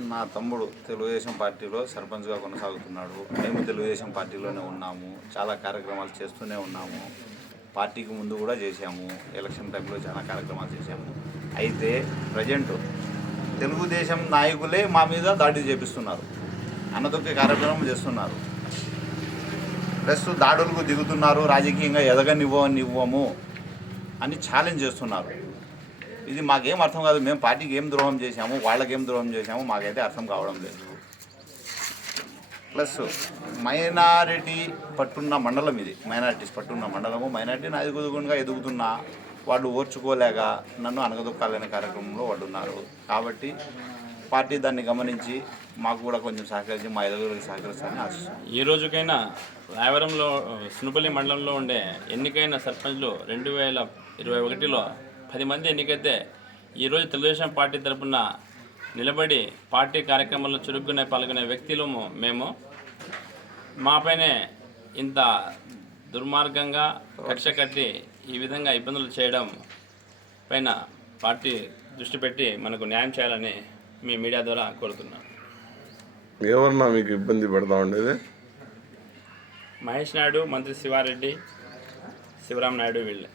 నా తమ్ముడు తెలుగుదేశం పార్టీలో సర్పంచ్గా కొనసాగుతున్నాడు. మేము తెలుగుదేశం పార్టీలోనే ఉన్నాము. చాలా కార్యక్రమాలు చేస్తూనే ఉన్నాము. పార్టీకి ముందు కూడా చేశాము. ఎలక్షన్ టైంలో చాలా కార్యక్రమాలు చేశాము. అయితే ప్రజెంట్ తెలుగుదేశం నాయకులే మా మీద దాడి చేపిస్తున్నారు. అన్నదొక్క కార్యక్రమం చేస్తున్నారు. ప్లస్ దాడులకు దిగుతున్నారు. రాజకీయంగా ఎదగనివ్వనివ్వము అని ఛాలెంజ్ చేస్తున్నారు. ఇది మాకేం అర్థం కాదు. మేము పార్టీకి ఏం ద్రోహం చేశాము ఏం ద్రోహం చేశాము మాకైతే అర్థం కావడం లేదు. ప్లస్ మైనారిటీ పట్టున్న మండలం ఇది. మైనారిటీస్ పట్టున్న మండలము. మైనారిటీ ఎదుగుదుగుండగా ఎదుగుతున్న వాళ్ళు ఓర్చుకోలేక నన్ను అనగదొక్కాలనే కార్యక్రమంలో వాళ్ళు ఉన్నారు. కాబట్టి పార్టీ దాన్ని గమనించి మాకు కూడా కొంచెం సహకరించి మా ఎదుగుదలకు సహకరిస్తారని ఆశిస్తున్నాను ఈ రోజుకైనా రాయవరంలో సునుపల్లి మండలంలో ఉండే ఎన్నికైన సర్పంచ్లు రెండు వేల ఇరవై ఒకటిలో పది మంది ఎన్నికైతే ఈరోజు తెలుగుదేశం పార్టీ తరపున నిలబడి పార్టీ కార్యక్రమాల్లో చురుకునే పాల్గొనే వ్యక్తులము మేము. మాపైనే ఇంత దుర్మార్గంగా కక్ష కట్టి ఈ విధంగా ఇబ్బందులు చేయడం పైన పార్టీ దృష్టి పెట్టి మనకు న్యాయం చేయాలని మీ మీడియా ద్వారా కోరుతున్నాను ఎవరన్నా మీకు ఇబ్బంది పెడతా ఉండేది? మహేష్ నాయుడు మంత్రి శివారెడ్డి శివరాం నాయుడు వీళ్ళే.